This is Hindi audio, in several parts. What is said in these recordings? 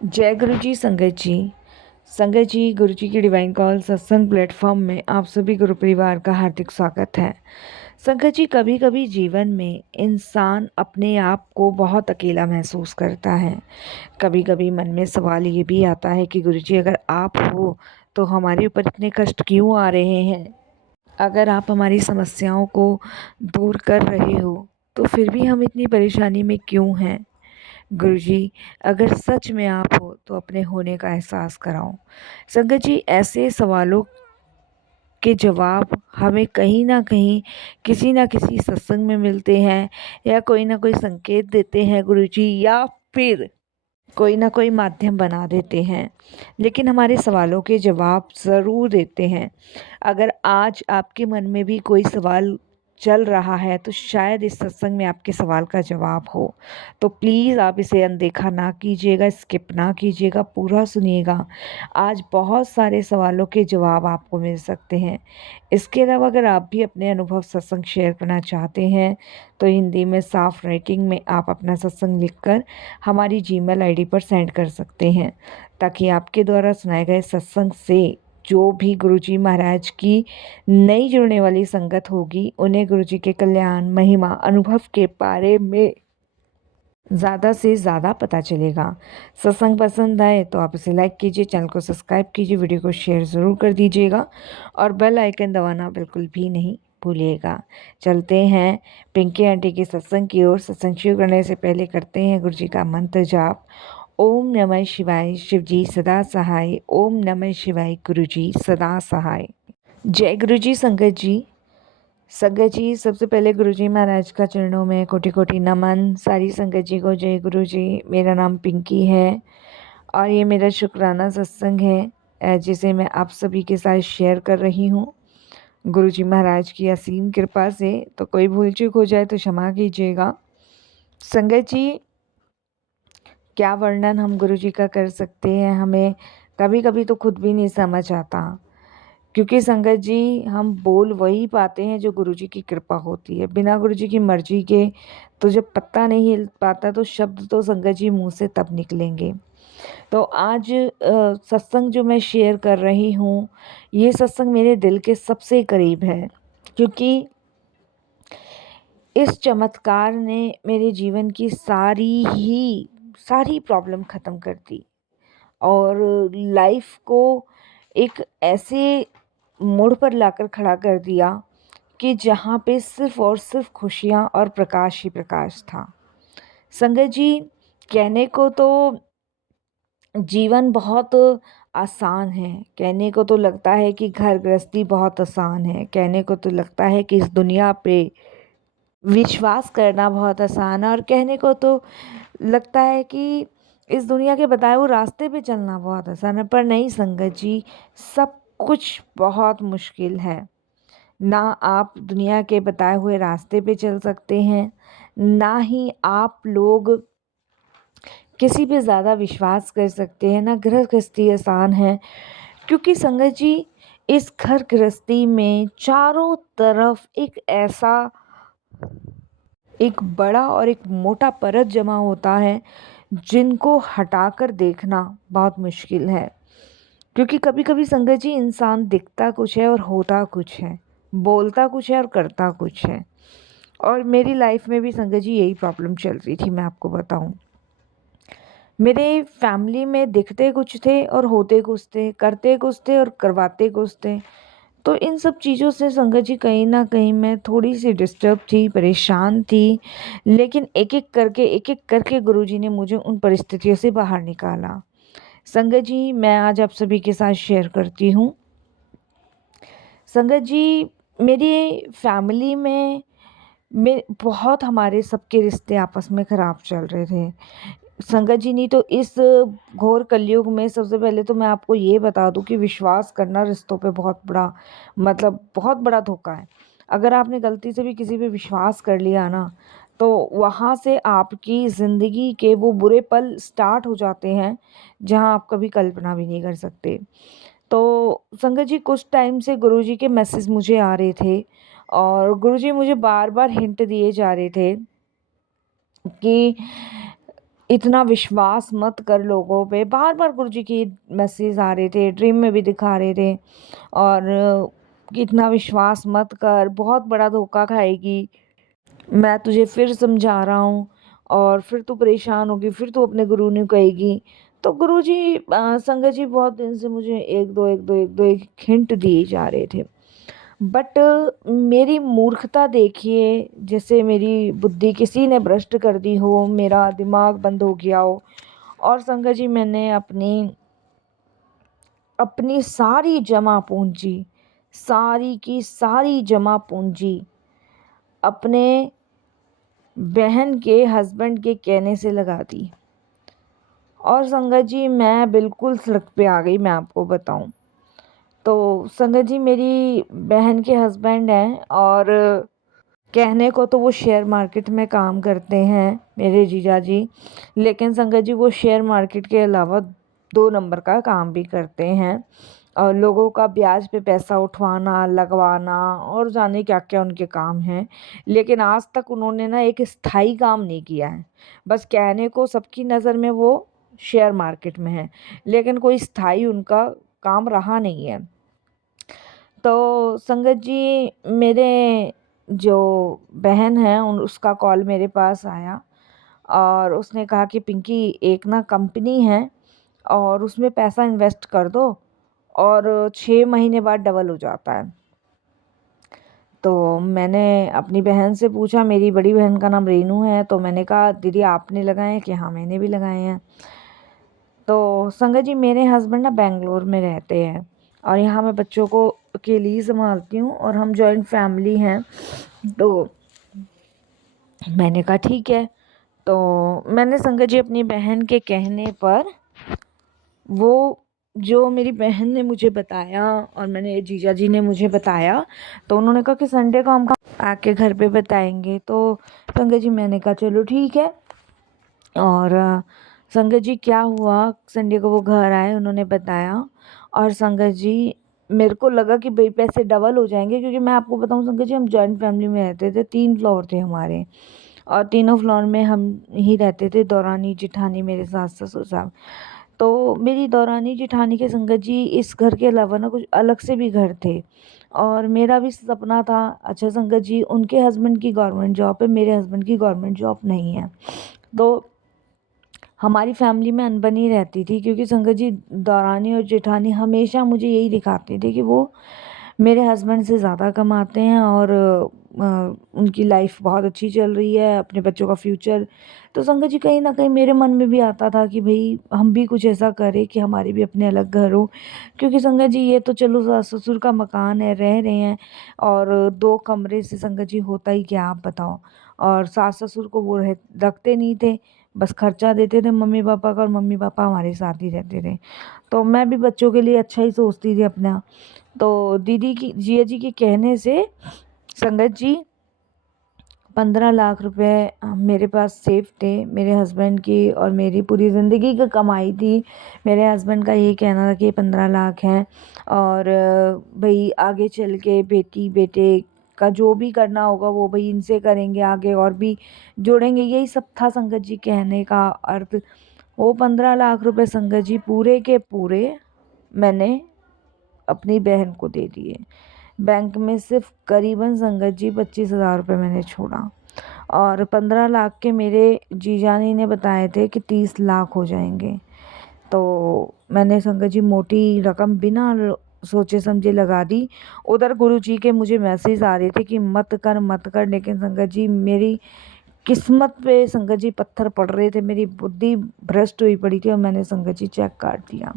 जय गुरु जी संगत जी गुरु जी की डिवाइन कॉल सत्संग प्लेटफॉर्म में आप सभी गुरु परिवार का हार्दिक स्वागत है। संगत जी, कभी कभी जीवन में इंसान अपने आप को बहुत अकेला महसूस करता है। कभी कभी मन में सवाल ये भी आता है कि गुरु जी, अगर आप हो तो हमारे ऊपर इतने कष्ट क्यों आ रहे हैं। अगर आप हमारी समस्याओं को दूर कर रहे हो तो फिर भी हम इतनी परेशानी में क्यों हैं। गुरुजी, अगर सच में आप हो तो अपने होने का एहसास कराओ। संगत जी, ऐसे सवालों के जवाब हमें कहीं ना कहीं किसी ना किसी सत्संग में मिलते हैं, या कोई ना कोई संकेत देते हैं गुरुजी, या फिर कोई ना कोई माध्यम बना देते हैं, लेकिन हमारे सवालों के जवाब ज़रूर देते हैं। अगर आज आपके मन में भी कोई सवाल चल रहा है तो शायद इस सत्संग में आपके सवाल का जवाब हो। तो प्लीज़ आप इसे अनदेखा ना कीजिएगा, स्किप ना कीजिएगा, पूरा सुनिएगा। आज बहुत सारे सवालों के जवाब आपको मिल सकते हैं। इसके अलावा अगर आप भी अपने अनुभव सत्संग शेयर करना चाहते हैं तो हिंदी में साफ राइटिंग में आप अपना सत्संग लिखकर हमारी जीमेल आईडी पर सेंड कर सकते हैं, ताकि आपके द्वारा सुनाए गए सत्संग से जो भी गुरुजी महाराज की नई जुड़ने वाली संगत होगी उन्हें गुरुजी के कल्याण, महिमा, अनुभव के बारे में ज़्यादा से ज़्यादा पता चलेगा। सत्संग पसंद आए तो आप इसे लाइक कीजिए, चैनल को सब्सक्राइब कीजिए, वीडियो को शेयर ज़रूर कर दीजिएगा और बेल आइकन दबाना बिल्कुल भी नहीं भूलिएगा। चलते हैं पिंकी आंटी के सत्संग की ओर। सत्संग शुरू करने से पहले करते हैं गुरु जी का मंत्र जाप। ओम नमः शिवाय, शिव जी सदा सहाय। ओम नमः शिवाय, गुरु जी सदा सहाय। जय गुरु जी संगत जी, सबसे पहले गुरु जी महाराज का चरणों में कोटि कोटि नमन। सारी संगत जी को जय गुरु जी। मेरा नाम पिंकी है और ये मेरा शुक्राना सत्संग है जिसे मैं आप सभी के साथ शेयर कर रही हूँ। गुरु जी महाराज की असीम कृपा से तो कोई भूल चूक हो जाए तो क्षमा कीजिएगा। संगत जी, क्या वर्णन हम गुरु जी का कर सकते हैं, हमें कभी कभी तो खुद भी नहीं समझ आता। क्योंकि संगत जी, हम बोल वही पाते हैं जो गुरु जी की कृपा होती है। बिना गुरु जी की मर्जी के तो जब पत्ता नहीं हिल पाता तो शब्द तो संगत जी मुंह से तब निकलेंगे। तो आज सत्संग जो मैं शेयर कर रही हूँ, ये सत्संग मेरे दिल के सबसे करीब है, क्योंकि इस चमत्कार ने मेरे जीवन की सारी प्रॉब्लम ख़त्म कर दी और लाइफ को एक ऐसे मोड़ पर लाकर खड़ा कर दिया कि जहाँ पे सिर्फ और सिर्फ खुशियाँ और प्रकाश ही प्रकाश था। संगत जी, कहने को तो जीवन बहुत आसान है, कहने को तो लगता है कि घर गृहस्थी बहुत आसान है, कहने को तो लगता है कि इस दुनिया पे विश्वास करना बहुत आसान है, और कहने को तो लगता है कि इस दुनिया के बताए हुए रास्ते पे चलना बहुत आसान है। पर नहीं संगत जी, सब कुछ बहुत मुश्किल है। ना आप दुनिया के बताए हुए रास्ते पे चल सकते हैं, ना ही आप लोग किसी पे ज़्यादा विश्वास कर सकते हैं, ना गृह गृहस्थी आसान है। क्योंकि संगत जी, इस घर गृहस्थी में चारों तरफ एक बड़ा और एक मोटा परत जमा होता है जिनको हटाकर देखना बहुत मुश्किल है। क्योंकि कभी कभी संगत जी, इंसान दिखता कुछ है और होता कुछ है, बोलता कुछ है और करता कुछ है। और मेरी लाइफ में भी संगत जी यही प्रॉब्लम चल रही थी। मैं आपको बताऊं, मेरे फैमिली में दिखते कुछ थे और होते कुछ थे, करते कुछ थे और करवाते कुछ थे। तो इन सब चीज़ों से संगत जी कहीं ना कहीं मैं थोड़ी सी डिस्टर्ब थी, परेशान थी। लेकिन एक एक करके गुरुजी ने मुझे उन परिस्थितियों से बाहर निकाला। संगत जी, मैं आज आप सभी के साथ शेयर करती हूँ। संगत जी, मेरी फैमिली में बहुत हमारे सबके रिश्ते आपस में ख़राब चल रहे थे। संगत जी, नहीं तो इस घोर कलयुग में सबसे पहले तो मैं आपको ये बता दूं कि विश्वास करना रिश्तों पे बहुत बड़ा, मतलब बहुत बड़ा धोखा है। अगर आपने गलती से भी किसी पे विश्वास कर लिया ना, तो वहाँ से आपकी ज़िंदगी के वो बुरे पल स्टार्ट हो जाते हैं जहाँ आप कभी कल्पना भी नहीं कर सकते। तो संगत जी, कुछ टाइम से गुरुजी के मैसेज मुझे आ रहे थे और गुरुजी मुझे बार बार हिंट दिए जा रहे थे कि इतना विश्वास मत कर लोगों पे। बार बार गुरुजी की मैसेज आ रहे थे, ड्रीम में भी दिखा रहे थे, और इतना विश्वास मत कर, बहुत बड़ा धोखा खाएगी, मैं तुझे फिर समझा रहा हूँ, और फिर तू परेशान होगी, फिर तू अपने गुरु ने कहेगी। तो गुरुजी संगत जी बहुत दिन से मुझे एक हिंट दिए जा रहे थे, बट मेरी मूर्खता देखिए, जैसे मेरी बुद्धि किसी ने भ्रष्ट कर दी हो, मेरा दिमाग बंद हो गया हो। और संगत जी मैंने अपनी अपनी सारी जमा पूंजी, सारी की सारी जमा पूंजी अपने बहन के हस्बैंड के कहने से लगा दी। और संगत जी मैं बिल्कुल सड़क पे आ गई, मैं आपको बताऊं तो। संगत जी मेरी बहन के हस्बैंड हैं, और कहने को तो वो शेयर मार्केट में काम करते हैं मेरे जीजा जी, लेकिन संगत जी वो शेयर मार्केट के अलावा 2 नंबर का काम भी करते हैं, और लोगों का ब्याज पे पैसा उठवाना, लगवाना, और जाने क्या क्या उनके काम हैं। लेकिन आज तक उन्होंने ना एक स्थायी काम नहीं किया है। बस कहने को सबकी नज़र में वो शेयर मार्केट में है, लेकिन कोई स्थायी उनका काम रहा नहीं है। तो संगत जी मेरे जो बहन है उसका कॉल मेरे पास आया, और उसने कहा कि पिंकी एक ना कंपनी है, और उसमें पैसा इन्वेस्ट कर दो, और 6 महीने बाद डबल हो जाता है। तो मैंने अपनी बहन से पूछा, मेरी बड़ी बहन का नाम रेनू है, तो मैंने कहा दीदी आपने लगाए हैं कि हाँ मैंने भी लगाए हैं। तो संगत जी मेरे हस्बैंड ना बेंगलोर में रहते हैं, और यहाँ मैं बच्चों को अकेली ही संभालती हूँ, और हम जॉइंट फैमिली हैं। तो मैंने कहा ठीक है। तो मैंने संगत जी अपनी बहन के कहने पर वो जो मेरी बहन ने मुझे बताया, और मैंने जीजा जी ने मुझे बताया, तो उन्होंने कहा कि संडे को हम आके घर पे बताएंगे। तो संगत जी मैंने कहा चलो ठीक है। और संगत जी क्या हुआ, संडे को वो घर आए, उन्होंने बताया, और संगत जी मेरे को लगा कि भाई पैसे डबल हो जाएंगे, क्योंकि मैं आपको बताऊं संगत जी हम जॉइंट फैमिली में रहते थे, 3 फ्लोर थे हमारे, और तीनों फ्लोर में हम ही रहते थे, दौरानी जिठानी मेरे सास ससुर साहब। तो मेरी दौरानी जिठानी के संगत जी इस घर के अलावा ना कुछ अलग से भी घर थे, और मेरा भी सपना था। अच्छा संगत जी उनके हस्बैंड की गवर्नमेंट जॉब है, मेरे हस्बैंड की गवर्नमेंट जॉब नहीं है। तो हमारी फैमिली में अनबनी रहती थी, क्योंकि संगत जी दौरानी और जेठानी हमेशा मुझे यही दिखाते थे कि वो मेरे हस्बैंड से ज़्यादा कमाते हैं, और उनकी लाइफ बहुत अच्छी चल रही है, अपने बच्चों का फ्यूचर। तो संगत जी कहीं ना कहीं मेरे मन में भी आता था कि भाई हम भी कुछ ऐसा करें कि हमारे भी अपने अलग घर हो, क्योंकि संगत जी ये तो चलो सास ससुर का मकान है, रह रहे हैं, और 2 कमरे से संगत जी होता ही क्या आप बताओ। और सास ससुर को वो रखते नहीं थे, बस खर्चा देते थे मम्मी पापा का, और मम्मी पापा हमारे साथ ही रहते थे। तो मैं भी बच्चों के लिए अच्छा ही सोचती थी अपना। तो दीदी की जिया जी के कहने से संगत जी 15 लाख रुपए मेरे पास सेफ थे, मेरे हस्बैंड की और मेरी पूरी ज़िंदगी की कमाई थी। मेरे हस्बैंड का यही कहना था कि 15 लाख हैं, और भाई आगे चल के बेटी बेटे का जो भी करना होगा वो भाई इनसे करेंगे, आगे और भी जोड़ेंगे, यही सब था संगत जी कहने का अर्थ। वो 15 लाख रुपए संगत जी पूरे के पूरे मैंने अपनी बहन को दे दिए। बैंक में सिर्फ करीबन संगत जी 25,000 रुपये मैंने छोड़ा, और 15 लाख के मेरे जीजानी ने बताए थे कि 30 लाख हो जाएंगे। तो मैंने संगत जी मोटी रकम बिना सोचे समझे लगा दी। उधर गुरु जी के मुझे मैसेज आ रहे थे कि मत कर मत कर, लेकिन संगत जी मेरी किस्मत पे संगत जी पत्थर पड़ रहे थे, मेरी बुद्धि भ्रष्ट हुई पड़ी थी, और मैंने संगत जी चेक काट दिया।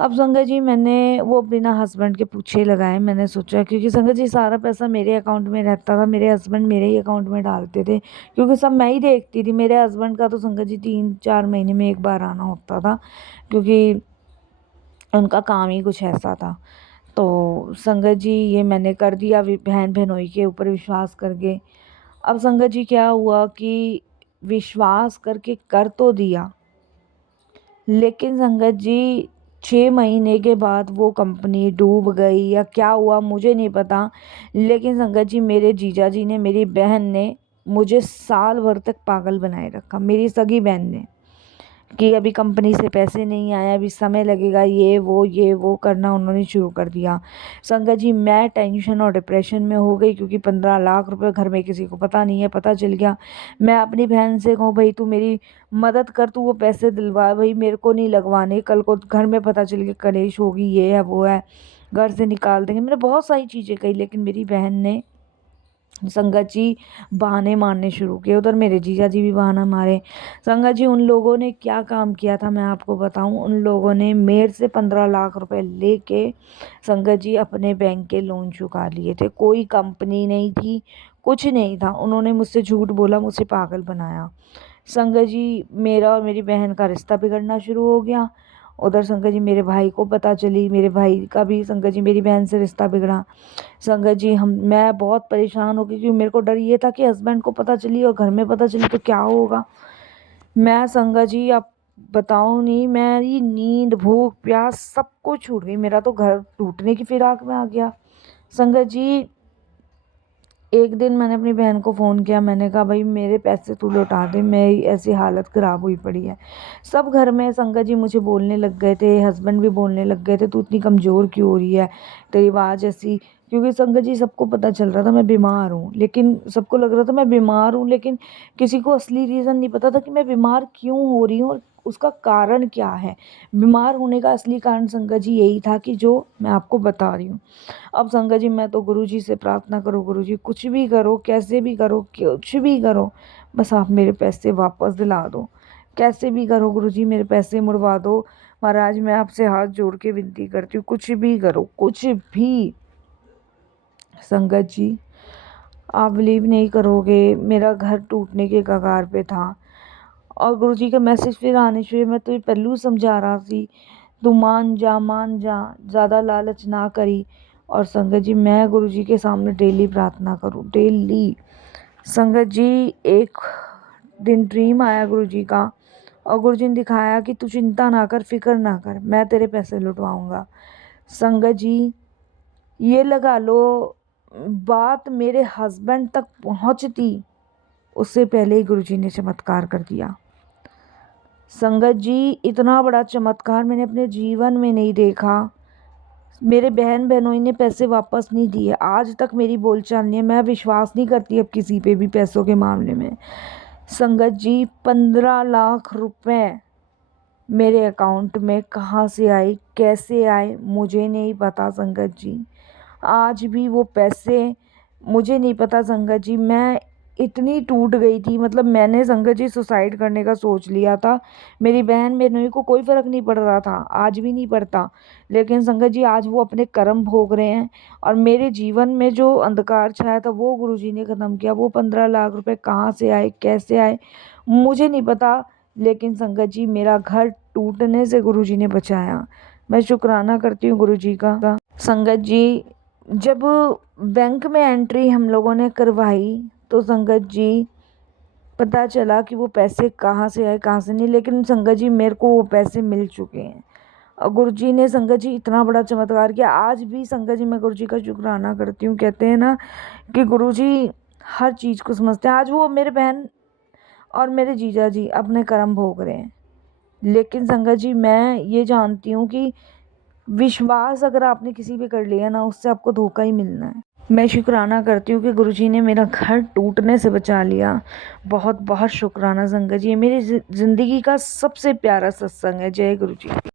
अब संगत जी मैंने वो बिना हस्बैंड के पूछे लगाए, मैंने सोचा क्योंकि संगत जी सारा पैसा मेरे अकाउंट में रहता था, मेरे हस्बैंड मेरे ही अकाउंट में डालते थे, क्योंकि सब मैं ही देखती थी। मेरे हस्बैंड का तो संगत जी 3-4 महीने में एक बार आना होता था, क्योंकि उनका काम ही कुछ ऐसा था। तो संगत जी ये मैंने कर दिया बहन बहनोई के ऊपर विश्वास करके। अब संगत जी क्या हुआ कि विश्वास करके कर तो दिया, लेकिन संगत जी 6 महीने के बाद वो कंपनी डूब गई या क्या हुआ मुझे नहीं पता, लेकिन संगत जी मेरे जीजा जी ने, मेरी बहन ने मुझे साल भर तक पागल बनाए रखा मेरी सगी बहन ने, कि अभी कंपनी से पैसे नहीं आए, अभी समय लगेगा, ये वो करना उन्होंने शुरू कर दिया। संगत जी मैं टेंशन और डिप्रेशन में हो गई, क्योंकि 15 लाख रुपए घर में किसी को पता नहीं है। पता चल गया, मैं अपनी बहन से कहूँ भाई तू मेरी मदद कर, तू वो पैसे दिलवा, भाई मेरे को नहीं लगवाने, कल को घर में पता चल गया कलेश होगी, ये है वो है, घर से निकाल देंगे। मैंने बहुत सारी चीज़ें कही, लेकिन मेरी बहन ने संगत जी बहाने मारने शुरू किए। उधर मेरे जीजा जी भी बहाना मारे। संगत जी उन लोगों ने क्या काम किया था मैं आपको बताऊं। उन लोगों ने मेरे से 15 लाख रुपए लेके संगत जी अपने बैंक के लोन चुका लिए थे। कोई कंपनी नहीं थी, कुछ नहीं था। उन्होंने मुझसे झूठ बोला, मुझसे पागल बनाया। संगत जी मेरा और मेरी बहन का रिश्ता बिगड़ना शुरू हो गया। उधर संगत जी मेरे भाई को पता चली, मेरे भाई का भी संगत जी मेरी बहन से रिश्ता बिगड़ा। संगत जी मैं बहुत परेशान हो गई, क्योंकि मेरे को डर ये था कि हस्बैंड को पता चली और घर में पता चली तो क्या होगा। मैं संगत जी आप बताऊं नहीं, मेरी नींद भूख प्यास सब कुछ छूट गई। मेरा तो घर टूटने की फिराक में आ गया। संगत जी एक दिन मैंने अपनी बहन को फ़ोन किया, मैंने कहा भाई मेरे पैसे तू लौटा दे, मेरी ऐसी हालत ख़राब हुई पड़ी है। सब घर में संगत जी मुझे बोलने लग गए थे, हस्बैंड भी बोलने लग गए थे, तू इतनी कमज़ोर क्यों हो रही है, तेरी आवाज़ ऐसी। क्योंकि संगत जी सबको पता चल रहा था मैं बीमार हूँ, लेकिन सबको लग रहा था मैं बीमार हूँ, लेकिन किसी को असली रीज़न नहीं पता था कि मैं बीमार क्यों हो रही हूँ और उसका कारण क्या है। बीमार होने का असली कारण संगत जी यही था कि जो मैं आपको बता रही हूँ। अब संगत जी मैं तो गुरुजी से प्रार्थना करो, गुरुजी कुछ भी करो, कैसे भी करो, कुछ भी करो, बस आप मेरे पैसे वापस दिला दो। कैसे भी करो गुरुजी मेरे पैसे मुड़वा दो। महाराज मैं आपसे हाथ जोड़ के विनती करती हूँ, कुछ भी करो, कुछ भी। संगत जी आप बिलीव नहीं करोगे, मेरा घर टूटने के कगार पे था और गुरुजी का मैसेज फिर आने शुरू। मैं तुझे पहलू समझा रहा थी, तू मान जा, मान जा, ज़्यादा लालच ना करी। और संगत जी मैं गुरुजी के सामने डेली प्रार्थना करूं, डेली। संगत जी एक दिन ड्रीम आया गुरुजी का, और गुरुजी ने दिखाया कि तू चिंता ना कर, फिक्र ना कर, मैं तेरे पैसे लुटवाऊंगा। संगत जी ये लगा लो बात मेरे हस्बैंड तक पहुंचती उससे पहले ही गुरुजी ने चमत्कार कर दिया। संगत जी इतना बड़ा चमत्कार मैंने अपने जीवन में नहीं देखा। मेरे बहन बहनों ने पैसे वापस नहीं दिए, आज तक मेरी बोलचाल नहीं है। मैं विश्वास नहीं करती अब किसी पे भी पैसों के मामले में। संगत जी 15 लाख रुपए मेरे अकाउंट में कहाँ से आए, कैसे आए, मुझे नहीं पता संगत जी। आज भी वो पैसे मुझे नहीं पता संगत जी। मैं इतनी टूट गई थी, मतलब मैंने संगत जी सुसाइड करने का सोच लिया था। मेरी बहन बहनोई को कोई फ़र्क नहीं पड़ रहा था, आज भी नहीं पड़ता, लेकिन संगत जी आज वो अपने कर्म भोग रहे हैं। और मेरे जीवन में जो अंधकार छाया था वो गुरुजी ने ख़त्म किया। वो 15 लाख रुपए कहाँ से आए, कैसे आए, मुझे नहीं पता, लेकिन संगत जी मेरा घर टूटने से गुरुजी ने बचाया। मैं शुक्राना करती हूँ गुरुजी का। संगत जी जब बैंक में एंट्री हम लोगों ने करवाई तो संगत जी पता चला कि वो पैसे कहाँ से आए, कहाँ से नहीं, लेकिन संगत जी मेरे को वो पैसे मिल चुके हैं। और गुरुजी ने संगत जी इतना बड़ा चमत्कार किया। आज भी संगत जी मैं गुरुजी का शुक्राना करती हूँ। कहते हैं ना कि गुरुजी हर चीज़ को समझते हैं। आज वो मेरे बहन और मेरे जीजा जी अपने कर्म भोग रहे हैं, लेकिन संगत जी मैं ये जानती हूँ कि विश्वास अगर आपने किसी पे कर लिया ना, उससे आपको धोखा ही मिलना है। मैं शुक्राना करती हूँ कि गुरुजी ने मेरा घर टूटने से बचा लिया। बहुत बहुत शुक्राना संगत जी, ये मेरी ज़िंदगी का सबसे प्यारा सत्संग है। जय गुरुजी।